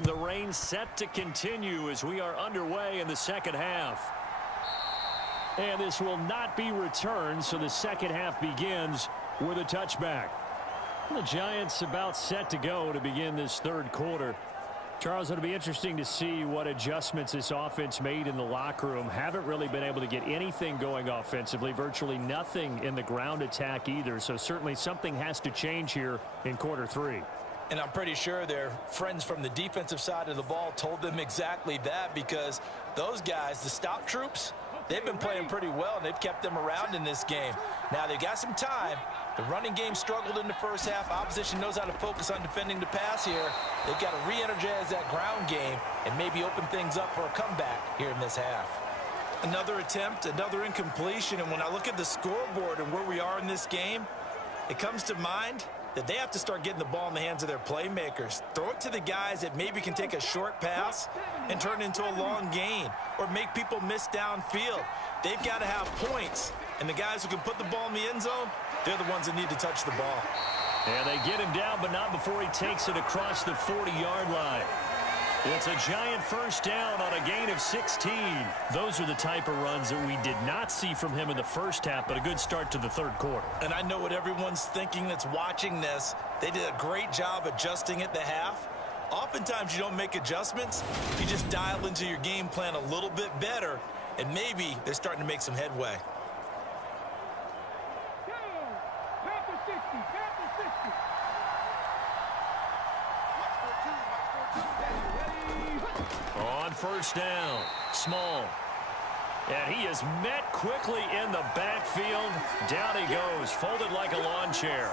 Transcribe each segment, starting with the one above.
game. The rain set to continue as we are underway in the second half. And this will not be returned, so the second half begins with a touchback. The Giants about set to go to begin this third quarter. Charles, it'll be interesting to see what adjustments this offense made in the locker room. Haven't really been able to get anything going offensively, virtually nothing in the ground attack either. So certainly something has to change here in quarter three. And I'm pretty sure their friends from the defensive side of the ball told them exactly that, because those guys, the stop troops, they've been playing pretty well, and they've kept them around in this game. Now, they've got some time. The running game struggled in the first half. Opposition knows how to focus on defending the pass here. They've got to re-energize that ground game and maybe open things up for a comeback here in this half. Another attempt, another incompletion, and when I look at the scoreboard and where we are in this game, it comes to mind that they have to start getting the ball in the hands of their playmakers. Throw it to the guys that maybe can take a short pass and turn it into a long gain, or make people miss downfield. They've got to have points, and the guys who can put the ball in the end zone, they're the ones that need to touch the ball. And they get him down, but not before he takes it across the 40-yard line. It's a Giant first down on a gain of 16. Those are the type of runs that we did not see from him in the first half, but a good start to the third quarter. And I know what everyone's thinking that's watching this. They did a great job adjusting at the half. Oftentimes you don't make adjustments. You just dial into your game plan a little bit better, and maybe they're starting to make some headway. On first down, Small. And he is met quickly in the backfield. Down he goes, folded like a lawn chair.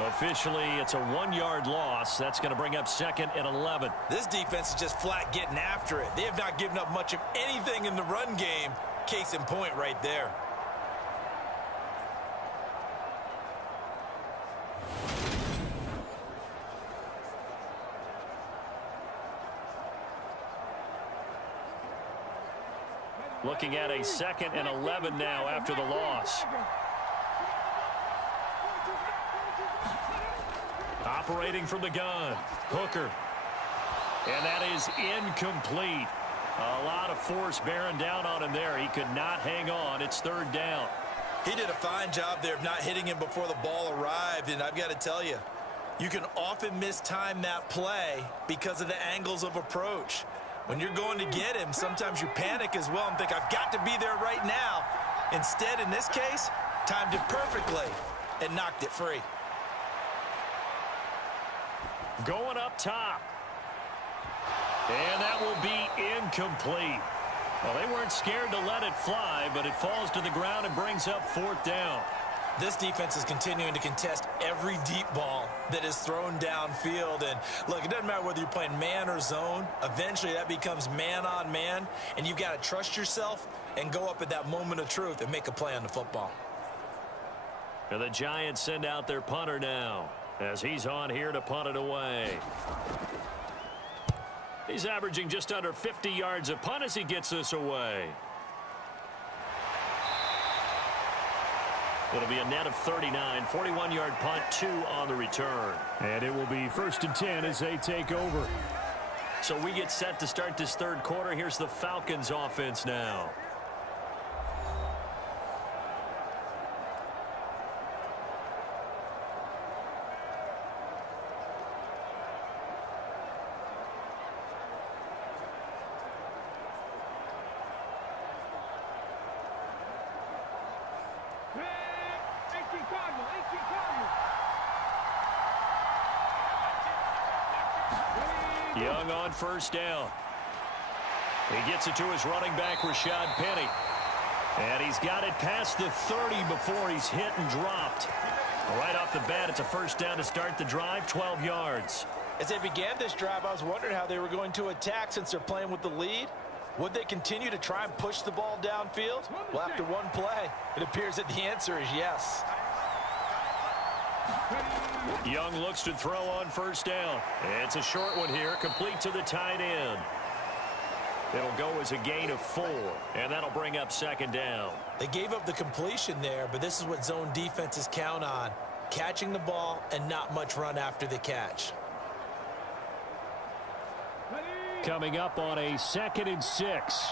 Officially, it's a 1-yard loss. That's going to bring up 2nd and 11. This defense is just flat getting after it. They have not given up much of anything in the run game. Case in point right there. Looking at a 2nd and 11 now after the loss. Operating from the gun, Hooker. And that is incomplete. A lot of force bearing down on him there. He could not hang on. It's 3rd down. He did a fine job there of not hitting him before the ball arrived, and I've got to tell you, you can often mistime that play because of the angles of approach. When you're going to get him, sometimes you panic as well and think, I've got to be there right now. Instead, in this case, timed it perfectly and knocked it free. Going up top. And that will be incomplete. Well, they weren't scared to let it fly, but it falls to the ground and brings up 4th down. This defense is continuing to contest every deep ball that is thrown downfield. And, look, it doesn't matter whether you're playing man or zone. Eventually, that becomes man-on-man, and you've got to trust yourself and go up at that moment of truth and make a play on the football. And the Giants send out their punter now as he's on here to punt it away. He's averaging just under 50 yards a punt as he gets this away. It'll be a net of 39, 41-yard punt, 2 on the return. And it will be 1st and 10 as they take over. So we get set to start this third quarter. Here's the Falcons offense now. Young on first down. He gets it to his running back, Rashad Penny. And he's got it past the 30 before he's hit and dropped. Right off the bat, it's a first down to start the drive, 12 yards. As they began this drive, I was wondering how they were going to attack since they're playing with the lead. Would they continue to try and push the ball downfield? Well, after one play, it appears that the answer is yes. Young looks to throw on first down. It's a short one here, complete to the tight end. It'll go as a gain of 4, and that'll bring up 2nd down. They gave up the completion there, but this is what zone defenses count on. Catching the ball and not much run after the catch. Coming up on a 2nd and 6.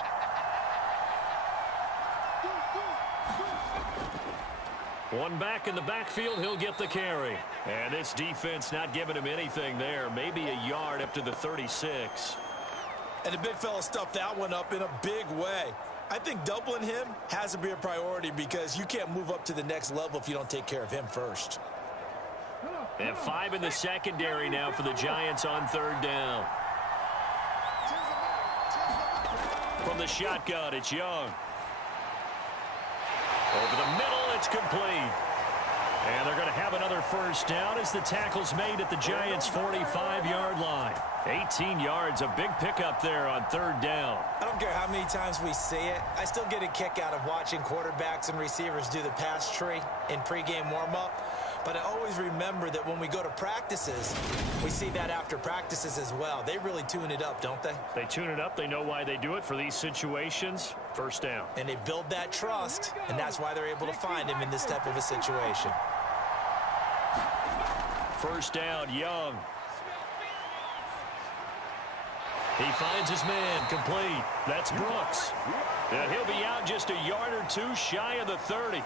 One back in the backfield, he'll get the carry. And this defense not giving him anything there. Maybe a yard up to the 36. And the big fella stuffed that one up in a big way. I think doubling him has to be a priority because you can't move up to the next level if you don't take care of him first. And 5 in the secondary now for the Giants on 3rd down. From the shotgun, it's Young. Over the middle, it's complete. And they're going to have another 1st down as the tackle's made at the Giants' 45-yard line. 18 yards, a big pickup there on 3rd down. I don't care how many times we see it. I still get a kick out of watching quarterbacks and receivers do the pass tree in pregame warm-up. But I always remember that when we go to practices, we see that after practices as well. They really tune it up, don't they? They tune it up. They know why they do it for these situations. 1st down. And they build that trust, and that's why they're able to find him in this type of a situation. 1st down, Young. He finds his man, complete. That's Brooks. And he'll be out just a yard or 2 shy of the 30.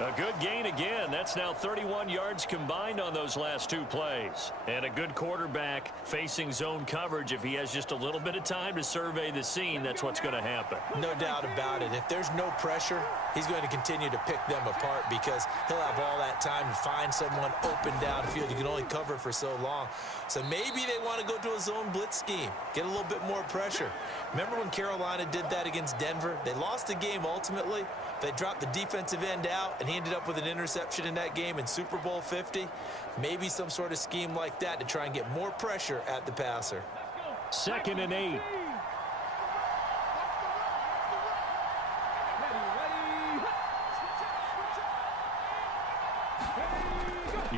A good gain again. That's now 31 yards combined on those last 2 plays. And a good quarterback facing zone coverage. If he has just a little bit of time to survey the scene, that's what's going to happen. No doubt about it. If there's no pressure, he's going to continue to pick them apart because he'll have all that time to find someone open downfield. You can only cover for so long. So maybe they want to go to a zone blitz scheme, get a little bit more pressure. Remember when Carolina did that against Denver? They lost the game ultimately. They dropped the defensive end out, and he ended up with an interception in that game in Super Bowl 50. Maybe some sort of scheme like that to try and get more pressure at the passer. 2nd and 8.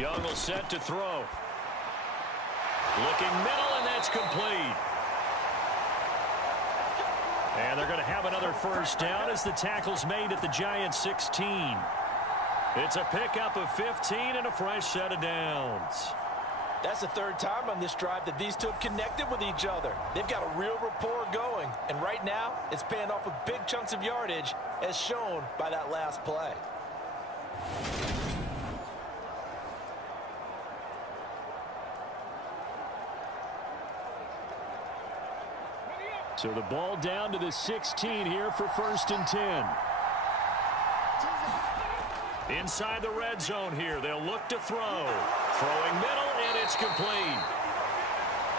Young will set to throw. Looking middle, and that's complete. And they're going to have another 1st down as the tackle's made at the Giants' 16. It's a pickup of 15 and a fresh set of downs. That's the 3rd time on this drive that these two have connected with each other. They've got a real rapport going. And right now, it's paying off with big chunks of yardage as shown by that last play. So the ball down to the 16 here for 1st and 10. Inside the red zone here, they'll look to throw. Throwing middle, and it's complete.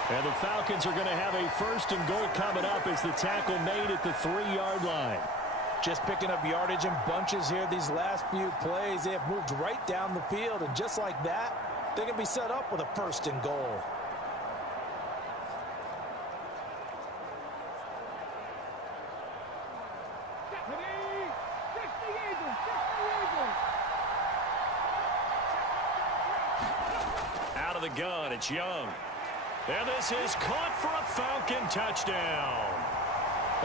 And the Falcons are going to have a 1st and goal coming up as the tackle made at the 3-yard line. Just picking up yardage in bunches here these last few plays. They have moved right down the field, and just like that, they're going to be set up with a 1st and goal. Out of the gun, it's Young. And this is caught for a Falcon touchdown.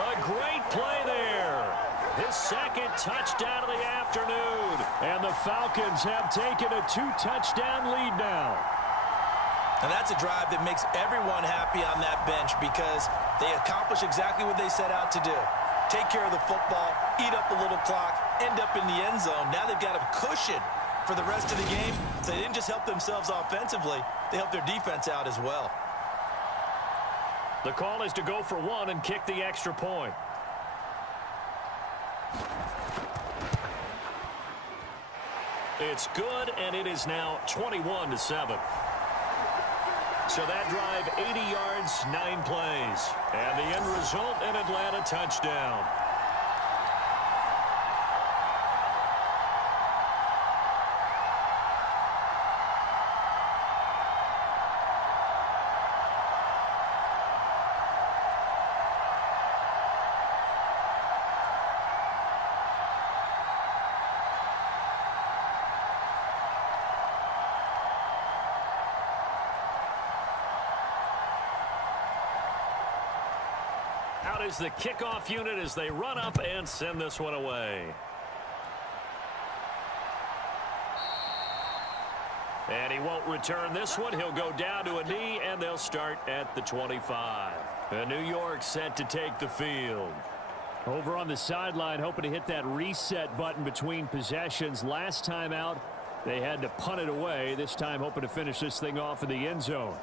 A great play there. His 2nd touchdown of the afternoon. And the Falcons have taken a 2-touchdown lead now. And that's a drive that makes everyone happy on that bench because they accomplish exactly what they set out to do. Take care of the football, eat up a little clock, end up in the end zone. Now they've got a cushion for the rest of the game. So they didn't just help themselves offensively, they helped their defense out as well. The call is to go for 1 and kick the extra point. It's good, and it is now 21-7. So that drive, 80 yards, 9 plays. And the end result, an Atlanta touchdown. Out is the kickoff unit as they run up and send this one away. And he won't return this one. He'll go down to a knee, and they'll start at the 25. And New York set to take the field. Over on the sideline, hoping to hit that reset button between possessions. Last time out, they had to punt it away. This time, hoping to finish this thing off in the end zone.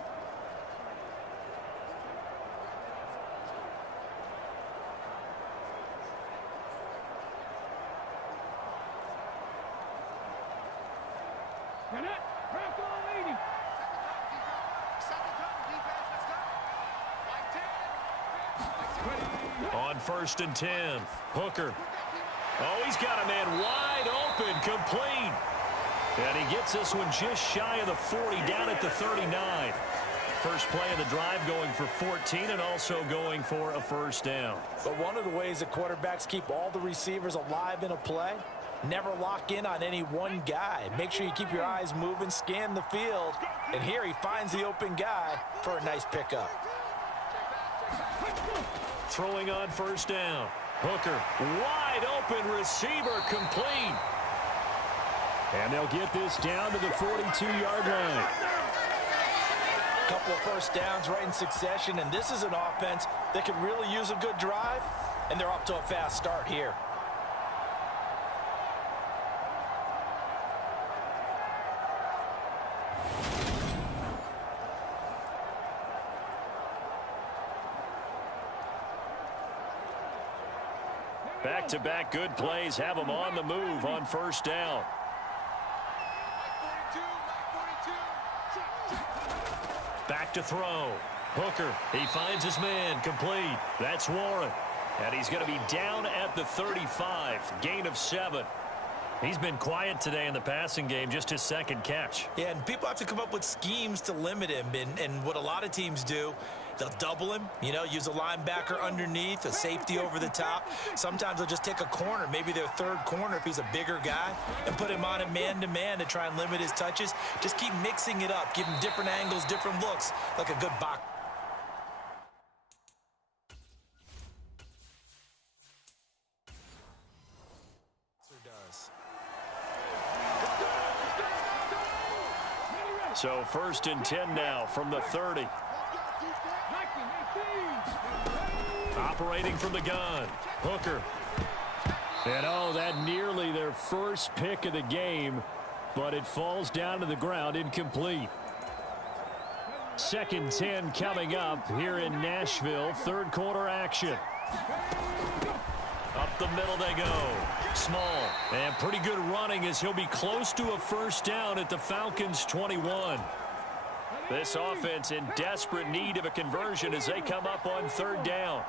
On 1st and 10, Hooker. Oh, he's got a man wide open, complete. And he gets this one just shy of the 40, down at the 39. First play of the drive, going for 14 and also going for a first down. But one of the ways that quarterbacks keep all the receivers alive in a play, never lock in on any one guy. Make sure you keep your eyes moving, scan the field. And here he finds the open guy for a nice pickup. Throwing on first down. Hooker, wide open receiver, complete. And they'll get this down to the 42-yard line. A couple of first downs right in succession, and this is an offense that could really use a good drive, and they're off to a fast start here. Back-to-back good plays have them on the move on first down. Back to throw. Hooker, he finds his man, complete. That's Warren. And he's going to be down at the 35, gain of 7. He's been quiet today in the passing game, just his second catch. Yeah, and people have to come up with schemes to limit him. And what a lot of teams do, they'll double him, use a linebacker underneath, a safety over the top. Sometimes they'll just take a corner, maybe their third corner if he's a bigger guy, and put him on a man-to-man to try and limit his touches. Just keep mixing it up, give him different angles, different looks, like a good box. So 1st and 10 now from the 30. Operating from the gun, Hooker. And oh, that nearly their first pick of the game, but it falls down to the ground, incomplete. 2nd 10 coming up here in Nashville, third quarter action. Up the middle they go. Small and pretty good running as he'll be close to a first down at the Falcons 21. This offense in desperate need of a conversion as they come up on 3rd down.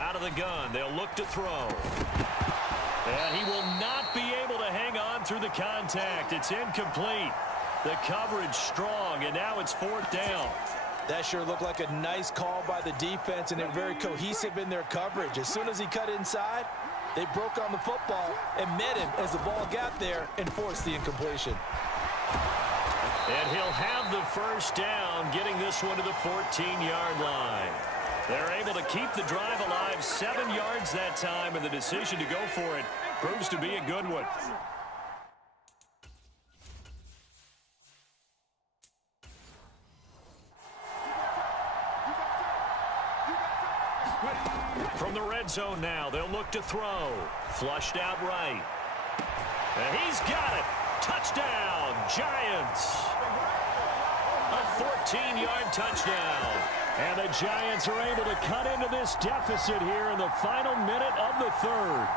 Out of the gun, they'll look to throw. And he will not be able to hang on through the contact. It's incomplete. The coverage strong, and now it's 4th down. That sure looked like a nice call by the defense, and they're very cohesive in their coverage. As soon as he cut inside, they broke on the football and met him as the ball got there and forced the incompletion. And he'll have the first down, getting this one to the 14-yard line. They're able to keep the drive alive, 7 yards that time, and the decision to go for it proves to be a good one. From the red zone now, they'll look to throw. Flushed out right. And he's got it. Touchdown, Giants. A 14-yard touchdown. And the Giants are able to cut into this deficit here in the final minute of the 3rd.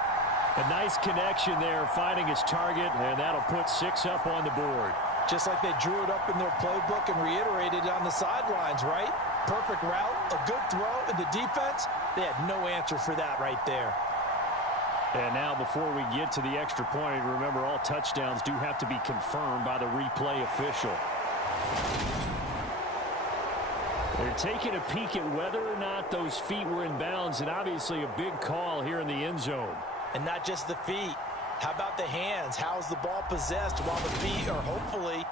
A nice connection there, finding his target, and that'll put 6 up on the board. Just like they drew it up in their playbook and reiterated it on the sidelines, right? Perfect route, a good throw, and the defense, they had no answer for that right there. And now before we get to the extra point, remember all touchdowns do have to be confirmed by the replay official. They're taking a peek at whether or not those feet were in bounds, and obviously a big call here in the end zone. And not just the feet. How about the hands? How's the ball possessed while the feet are hopefully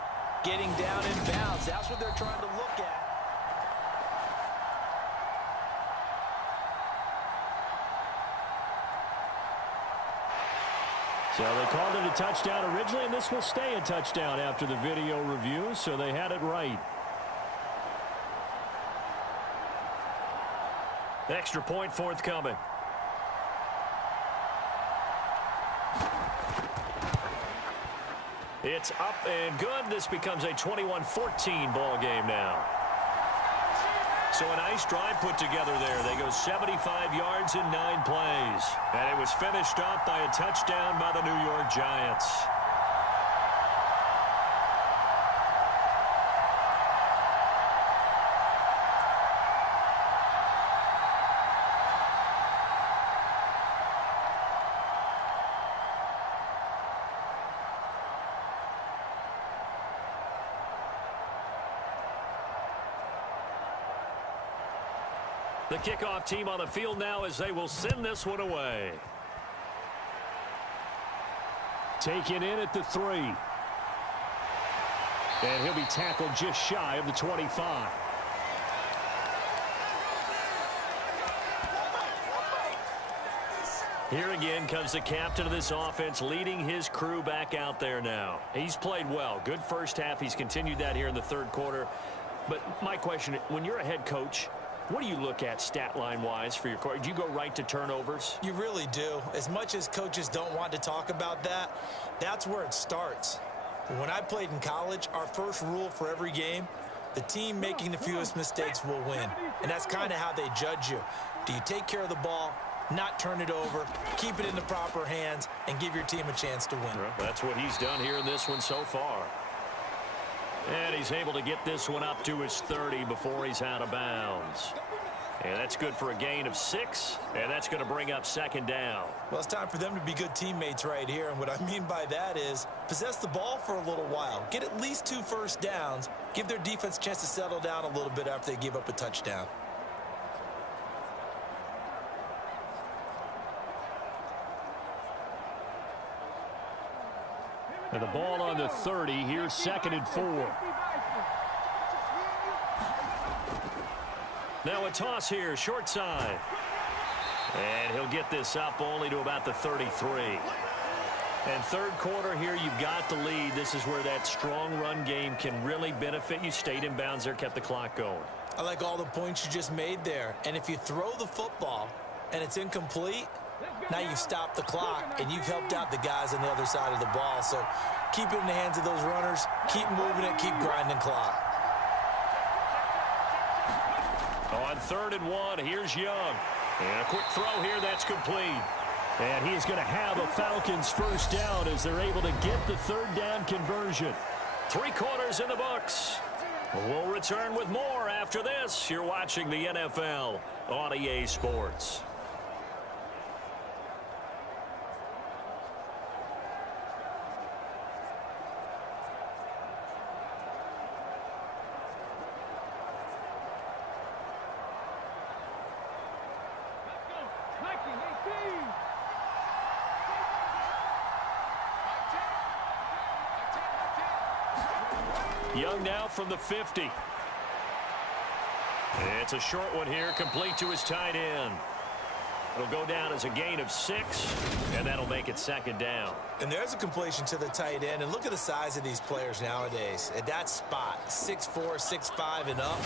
getting down in bounds? That's what they're trying to look at. So they called it a touchdown originally, and this will stay a touchdown after the video review, so they had it right. Extra point forthcoming. It's up and good. This becomes a 21-14 ball game now. So a nice drive put together there. They go 75 yards in 9 plays. And it was finished off by a touchdown by the New York Giants. The kickoff team on the field now as they will send this one away. Taken in at the 3. And he'll be tackled just shy of the 25. Here again comes the captain of this offense, leading his crew back out there now. He's played well. Good first half. He's continued that here in the third quarter. But my question, when you're a head coach, what do you look at stat line-wise for your coach? Do you go right to turnovers? You really do. As much as coaches don't want to talk about that, that's where it starts. When I played in college, our first rule for every game, the team making the fewest mistakes will win. And that's kind of how they judge you. Do you take care of the ball, not turn it over, keep it in the proper hands, and give your team a chance to win? Well, that's what he's done here in this one so far. And he's able to get this one up to his 30 before he's out of bounds. And that's good for a gain of 6, and that's going to bring up second down. Well, it's time for them to be good teammates right here, and what I mean by that is possess the ball for a little while. Get at least 2 first downs. Give their defense a chance to settle down a little bit after they give up a touchdown. And the ball on the 30. Here's 2nd and 4. Now a toss here, short side. And he'll get this up only to about the 33. And third quarter here, you've got the lead. This is where that strong run game can really benefit you. Stayed in bounds there, kept the clock going. I like all the points you just made there. And if you throw the football and it's incomplete, now you've stopped the clock, and you've helped out the guys on the other side of the ball. So keep it in the hands of those runners. Keep moving it. Keep grinding clock. On 3rd and 1, here's Young. And a quick throw here, that's complete. And he is going to have a Falcons first down as they're able to get the 3rd down conversion. 3 quarters in the books. We'll return with more after this. You're watching the NFL on EA Sports. Young now from the 50. It's a short one here, complete to his tight end. It'll go down as a gain of 6, and that'll make it 2nd down. And there's a completion to the tight end. And look at the size of these players nowadays. At that spot, 6'4", 6'5", and up.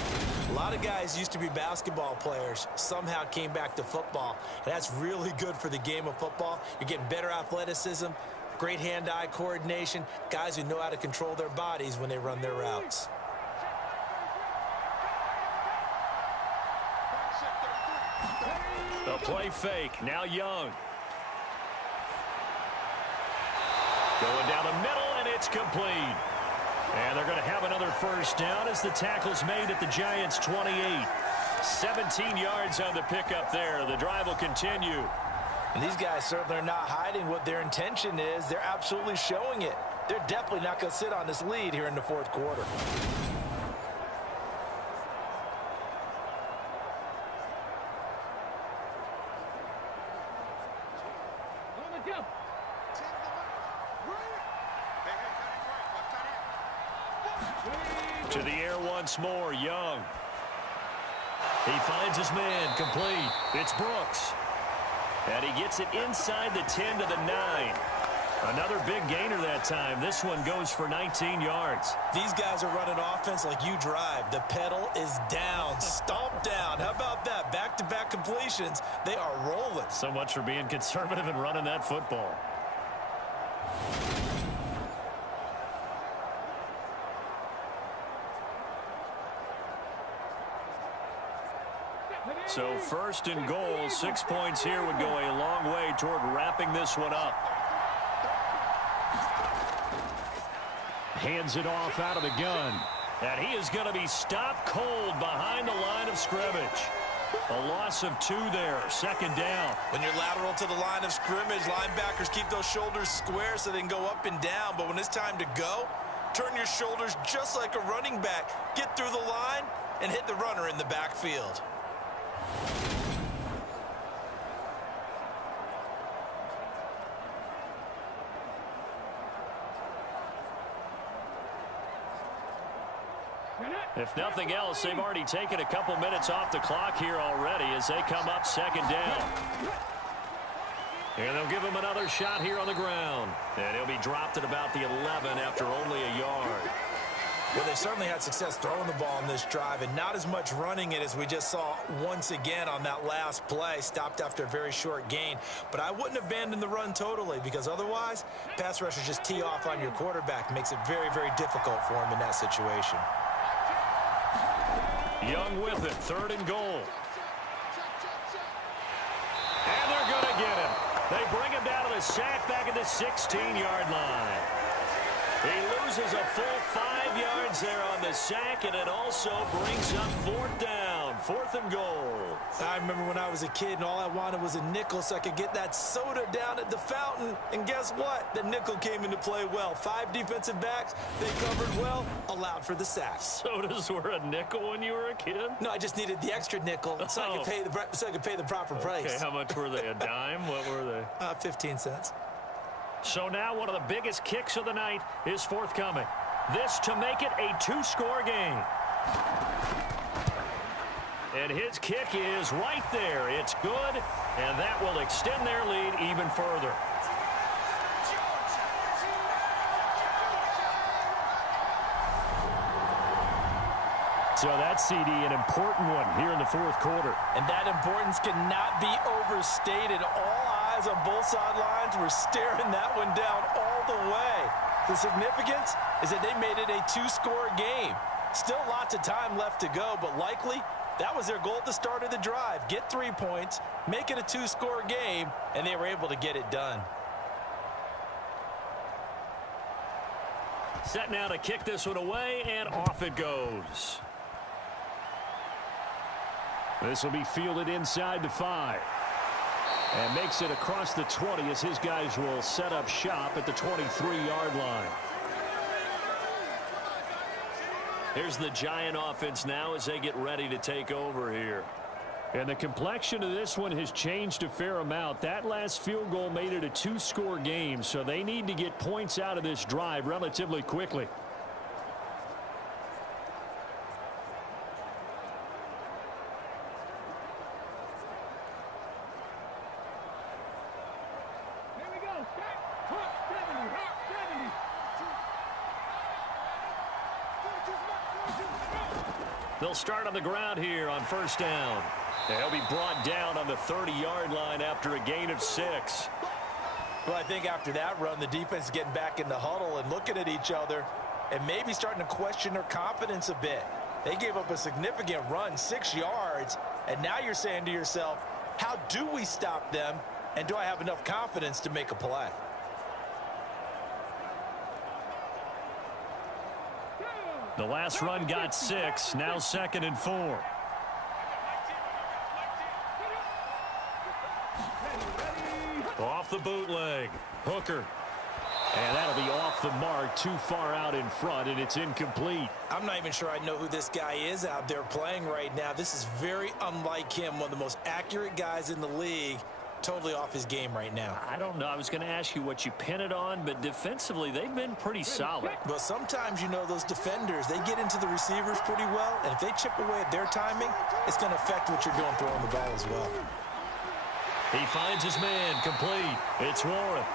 A lot of guys used to be basketball players, somehow came back to football. And that's really good for the game of football. You're getting better athleticism, great hand-eye coordination, guys who know how to control their bodies when they run their routes. The play fake, now Young. Going down the middle, and it's complete. And they're going to have another first down as the tackle's made at the Giants' 28. 17 yards on the pickup there. The drive will continue. And these guys certainly are not hiding what their intention is. They're absolutely showing it. They're definitely not going to sit on this lead here in the 4th quarter. To the air once more, Young. He finds his man, complete. It's Brooks. And he gets it inside the 10 to the 9. Another big gainer that time. This one goes for 19 yards. These guys are running offense like you drive. The pedal is down, stomp down. How about that? Back-to-back completions. They are rolling. So much for being conservative and running that football. So first and goal, 6 points here would go a long way toward wrapping this one up. Hands it off out of the gun. And he is going to be stopped cold behind the line of scrimmage. A loss of 2 there, second down. When you're lateral to the line of scrimmage, linebackers keep those shoulders square so they can go up and down. But when it's time to go, turn your shoulders just like a running back. Get through the line and hit the runner in the backfield. If nothing else, they've already taken a couple minutes off the clock here already as they come up second down. And they'll give him another shot here on the ground. And he'll be dropped at about the 11 after only a yard. Well, they certainly had success throwing the ball on this drive and not as much running it as we just saw once again on that last play. Stopped after a very short gain. But I wouldn't abandon the run totally because otherwise, pass rushers just tee off on your quarterback. Makes it very, very difficult for him in that situation. Young with it, third and goal. And they're going to get him. They bring him down to the sack back at the 16-yard line. He loses a full 5 yards there on the sack, and it also brings up fourth down, fourth and goal. I remember when I was a kid and all I wanted was a nickel so I could get that soda down at the fountain. And guess what? The nickel came into play well. 5 defensive backs, they covered well, allowed for the sack. Sodas were a nickel when you were a kid? No, I just needed the extra nickel so I could pay the proper price. Okay, how much were they? A dime? What were they? 15 cents. So now one of the biggest kicks of the night is forthcoming. This to make it a 2-score game. And his kick is right there. It's good, and that will extend their lead even further. So that CD, an important one here in the fourth quarter. And that importance cannot be overstated. All eyes on both sidelines were staring that one down all the way. The significance is that they made it a 2-score game. Still lots of time left to go, but likely that was their goal at the start of the drive. Get 3 points, make it a 2-score game, and they were able to get it done. Set now to kick this one away, and off it goes. This will be fielded inside the 5. And makes it across the 20 as his guys will set up shop at the 23-yard line. Here's the Giant offense now as they get ready to take over here. And the complexion of this one has changed a fair amount. That last field goal made it a 2-score game, so they need to get points out of this drive relatively quickly. They'll start on the ground here on first down. They'll be brought down on the 30-yard line after a gain of 6. Well, I think after that run, the defense is getting back in the huddle and looking at each other and maybe starting to question their confidence a bit. They gave up a significant run, 6 yards, and now you're saying to yourself, how do we stop them, and do I have enough confidence to make a play? The last run got 6, now 2nd and 4. Off the bootleg, Hooker. And that'll be off the mark, too far out in front, and it's incomplete. I'm not even sure I know who this guy is out there playing right now. This is very unlike him, one of the most accurate guys in the league. Totally off his game right now. I don't know. I was going to ask you what you pin it on, but defensively, they've been pretty solid. Well, sometimes, you know, those defenders, they get into the receivers pretty well, and if they chip away at their timing, it's going to affect what you're doing throwing the ball as well. He finds his man complete. It's Warren.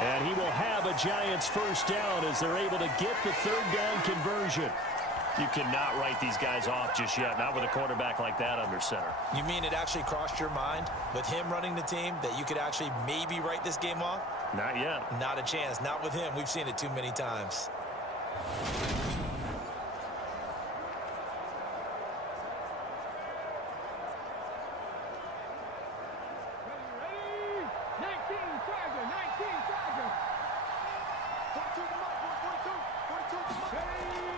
And he will have a Giants first down as they're able to get the third down conversion. You cannot write these guys off just yet, not with a quarterback like that under center. You mean it actually crossed your mind with him running the team that you could actually maybe write this game off? Not yet. Not a chance. Not with him. We've seen it too many times.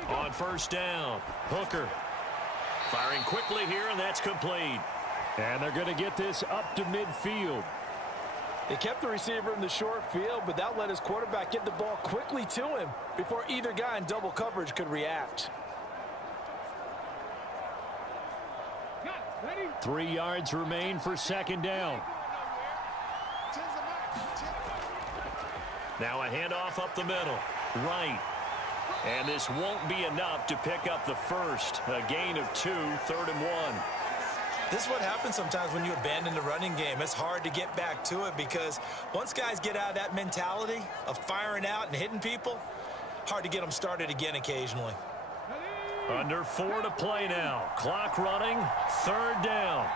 On first down, Hooker firing quickly here, and that's complete. And they're going to get this up to midfield. They kept the receiver in the short field, but that let his quarterback get the ball quickly to him before either guy in double coverage could react. 3 yards remain for second down. Now a handoff up the middle. Right. And this won't be enough to pick up the first. A gain of 2, 3rd and 1. This is what happens sometimes when you abandon the running game. It's hard to get back to it because once guys get out of that mentality of firing out and hitting people, hard to get them started again occasionally. Under 4 to play now. Clock running. 3rd down.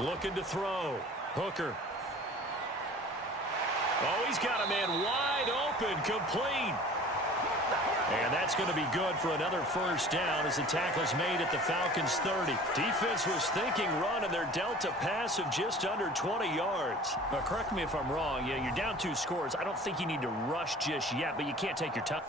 Looking to throw. Hooker. Oh, he's got a man wide open, complete. And that's going to be good for another first down as the tackle's made at the Falcons' 30. Defense was thinking run, and they're dealt a pass of just under 20 yards. But correct me if I'm wrong. Yeah, you're down 2 scores. I don't think you need to rush just yet, but you can't take your time.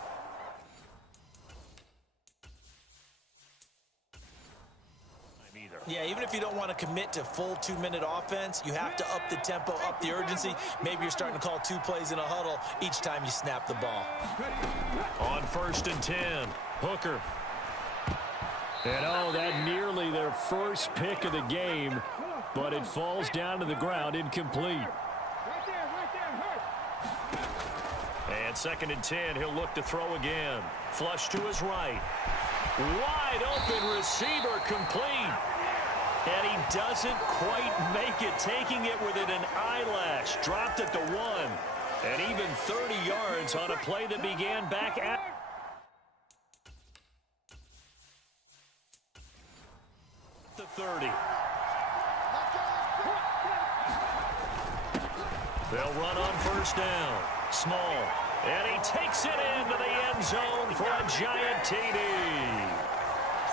Yeah, even if you don't want to commit to full 2-minute offense, you have to up the tempo, up the urgency. Maybe you're starting to call 2 plays in a huddle each time you snap the ball. On 1st and 10, Hooker. And oh, that nearly their first pick of the game, but it falls down to the ground, incomplete. And 2nd and 10, he'll look to throw again. Flush to his right. Wide open receiver, complete. And he doesn't quite make it, taking it within an eyelash. Dropped at the 1. And even 30 yards on a play that began back at the 30. They'll run on first down. Small. And he takes it into the end zone for a giant TD.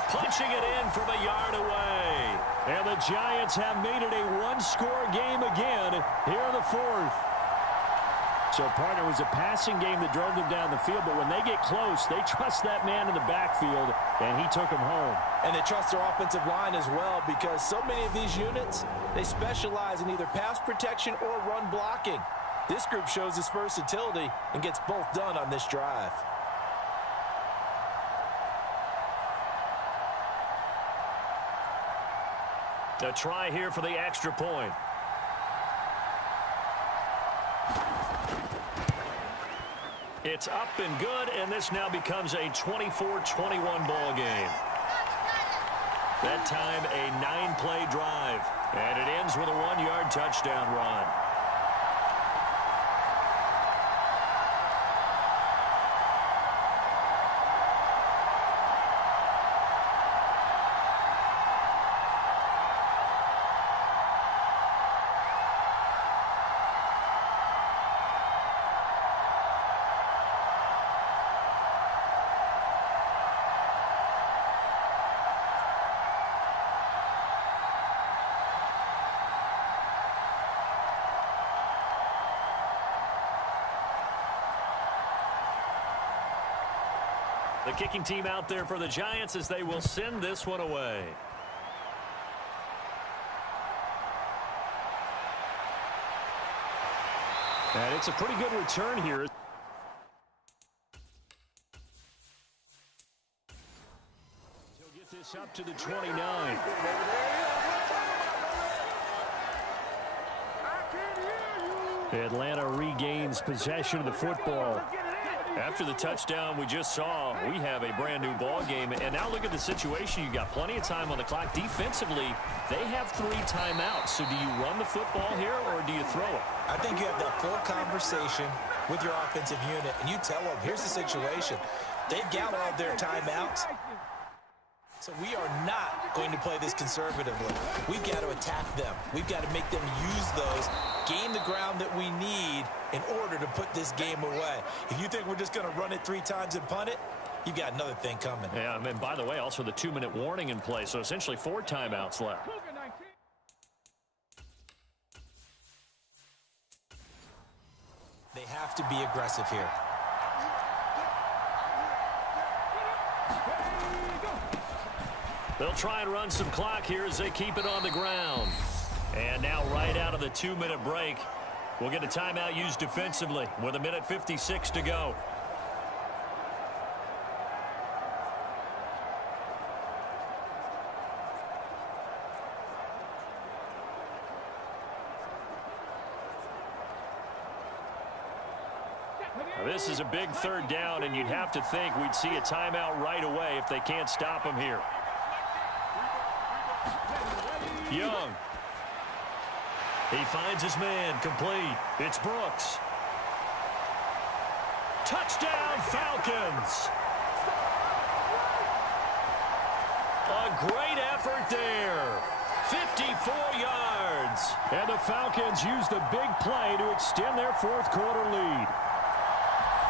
Punching it in from a yard away. And the Giants have made it a 1-score game again here in the 4th. So, partner, it was a passing game that drove them down the field, but when they get close, they trust that man in the backfield, and he took them home. And they trust their offensive line as well because so many of these units, they specialize in either pass protection or run blocking. This group shows its versatility and gets both done on this drive. A try here for the extra point. It's up and good, and this now becomes a 24-21 ball game. That time a 9-play drive, and it ends with a 1-yard touchdown run. The kicking team out there for the Giants as they will send this one away. And it's a pretty good return here. He'll get this up to the 29. Atlanta regains possession of the football. After the touchdown we just saw, we have a brand new ball game. And now look at the situation. You got plenty of time on the clock. Defensively, they have 3 timeouts. So do you run the football here or do you throw it? I think you have that full conversation with your offensive unit, and you tell them, here's the situation. They've got all their timeouts. So we are not going to play this conservatively. We've got to attack them. We've got to make them use those, gain the ground that we need in order to put this game away. If you think we're just going to run it 3 times and punt it, you've got another thing coming. Yeah, and by the way, also the 2-minute warning in play, so essentially 4 timeouts left. They have to be aggressive here. They'll try and run some clock here as they keep it on the ground. And now right out of the 2-minute break, we'll get a timeout used defensively with 1:56 to go. Now, this is a big 3rd down, and you'd have to think we'd see a timeout right away if they can't stop him here. Young. He finds his man, complete. It's Brooks. Touchdown, Falcons. A great effort there. 54 yards. And the Falcons use the big play to extend their 4th quarter lead.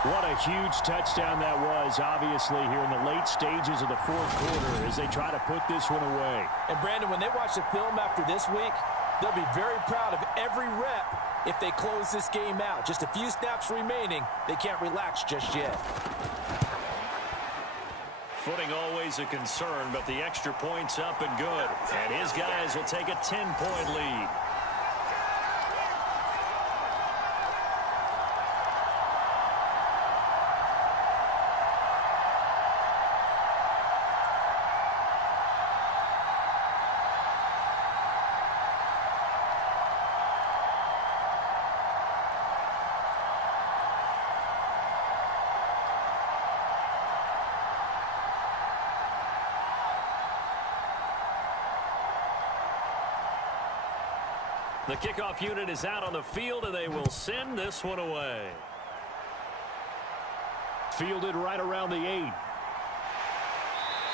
What a huge touchdown that was, obviously, here in the late stages of the 4th quarter as they try to put this one away. And, Brandon, when they watch the film after this week, they'll be very proud of every rep if they close this game out. Just a few snaps remaining. They can't relax just yet. Footing always a concern, but the extra point's up and good. And his guys will take a 10-point lead. The kickoff unit is out on the field, and they will send this one away. Fielded right around the 8.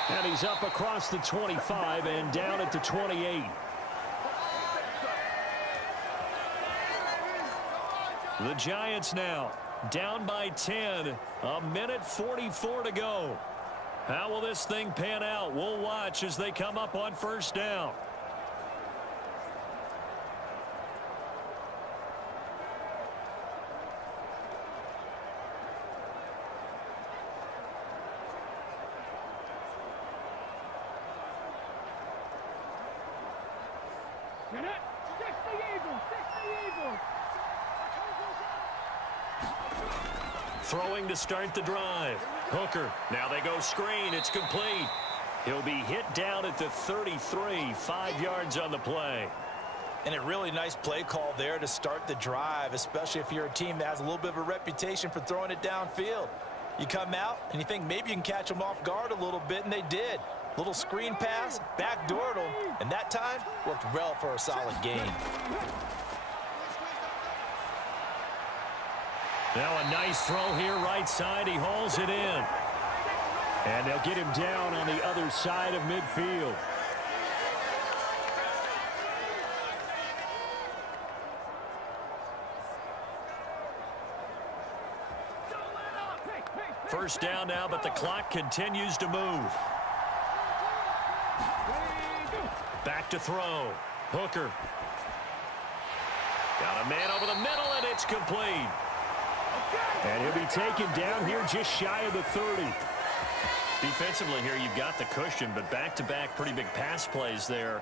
And he's up across the 25 and down at the 28. The Giants now down by 10. 1:44 to go. How will this thing pan out? We'll watch as they come up on 1st down. Throwing to start the drive. Hooker. Now they go screen. It's complete. He'll be hit down at the 33. 5 yards on the play. And a really nice play call there to start the drive, especially if you're a team that has a little bit of a reputation for throwing it downfield. You come out and you think maybe you can catch them off guard a little bit, and they did. Little screen pass, backdoored them, and that time worked well for a solid gain. Now a nice throw here right side. He hauls it in. And they'll get him down on the other side of midfield. First down now, but the clock continues to move. Back to throw. Hooker. Got a man over the middle, and it's complete. And he'll be taken down here just shy of the 30. Defensively here, you've got the cushion, but back-to-back pretty big pass plays there.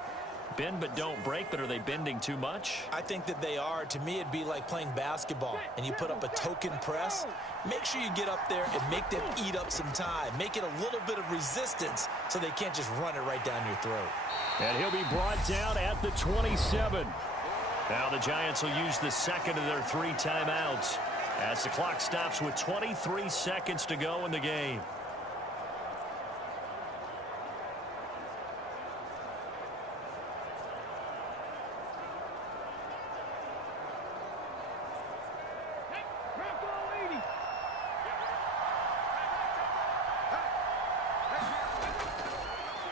Bend but don't break, but are they bending too much? I think that they are. To me, it'd be like playing basketball, and you put up a token press. Make sure you get up there and make them eat up some time. Make it a little bit of resistance so they can't just run it right down your throat. And he'll be brought down at the 27. Now the Giants will use the second of their 3 timeouts As the clock stops with 23 seconds to go in the game.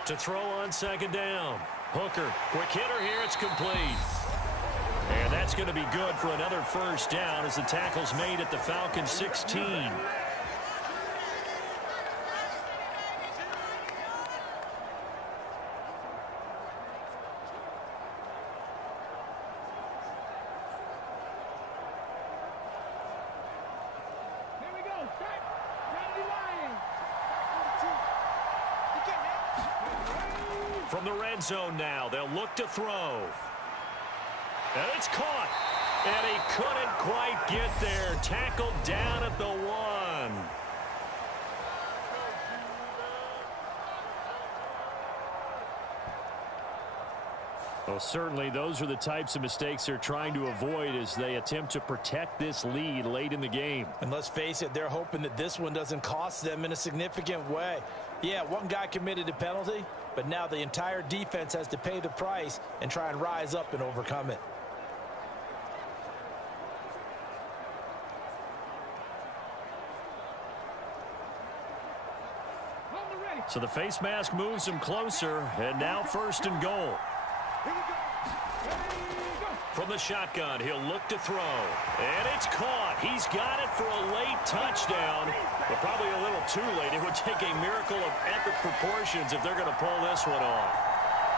To throw on second down. Hooker, quick hitter here, it's complete. And that's going to be good for another first down as the tackle's made at the Falcons 16. From the red zone now, they'll look to throw. And it's caught. And he couldn't quite get there. Tackled down at the 1. Well, certainly those are the types of mistakes they're trying to avoid as they attempt to protect this lead late in the game. And let's face it, they're hoping that this one doesn't cost them in a significant way. Yeah, one guy committed a penalty, but now the entire defense has to pay the price and try and rise up and overcome it. So the face mask moves him closer, and now first and goal. From the shotgun, he'll look to throw. And it's caught. He's got it for a late touchdown, but probably a little too late. It would take a miracle of epic proportions if they're going to pull this one off.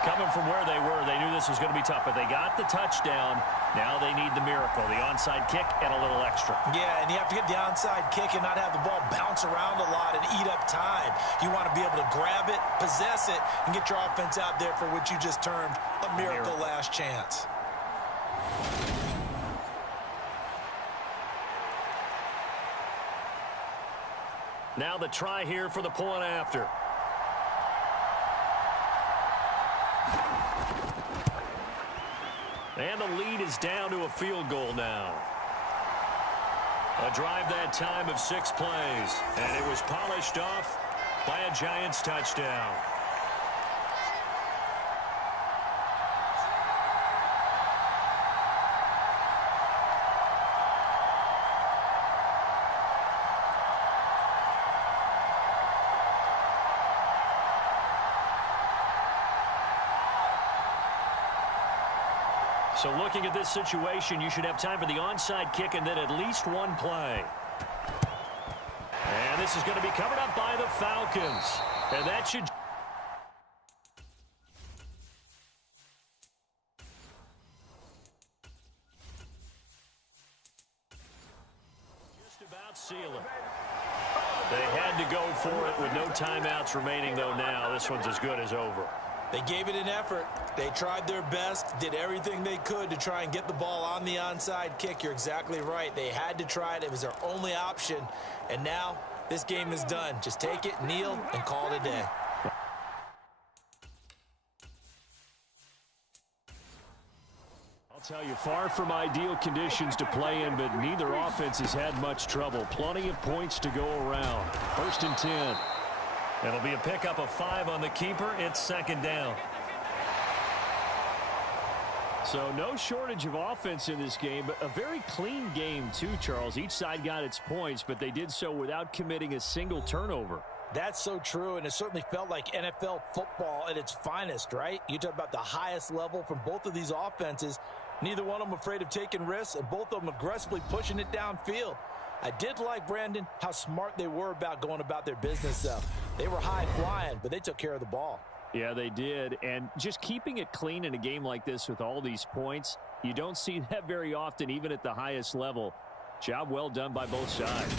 Coming from where they were, they knew this was going to be tough, but they got the touchdown. Now they need the miracle, the onside kick and a little extra. Yeah, and you have to get the onside kick and not have the ball bounce around a lot and eat up time. You want to be able to grab it, possess it, and get your offense out there for what you just termed a miracle last chance. Now the try here for the point after. And the lead is down to a field goal now. A drive that time of 6 plays. And it was polished off by a Giants touchdown. So looking at this situation, you should have time for the onside kick and then at least one play. And this is going to be covered up by the Falcons. And that should... just about seal it. They had to go for it with no timeouts remaining, though now this one's as good as over. They gave it an effort. They tried their best, did everything they could to try and get the ball on the onside kick. You're exactly right. They had to try it. It was their only option. And now this game is done. Just take it, kneel, and call it a day. I'll tell you, far from ideal conditions to play in, but neither offense has had much trouble. Plenty of points to go around. 1st and 10. It'll be a pickup of 5 on the keeper. It's second down. So no shortage of offense in this game, but a very clean game too, Charles. Each side got its points, but they did so without committing a single turnover. That's so true, and it certainly felt like NFL football at its finest, right? You talk about the highest level from both of these offenses. Neither one of them afraid of taking risks, and both of them aggressively pushing it downfield. I did like, Brandon, how smart they were about going about their business, though. They were high-flying, but they took care of the ball. Yeah, they did. And just keeping it clean in a game like this with all these points, you don't see that very often, even at the highest level. Job well done by both sides.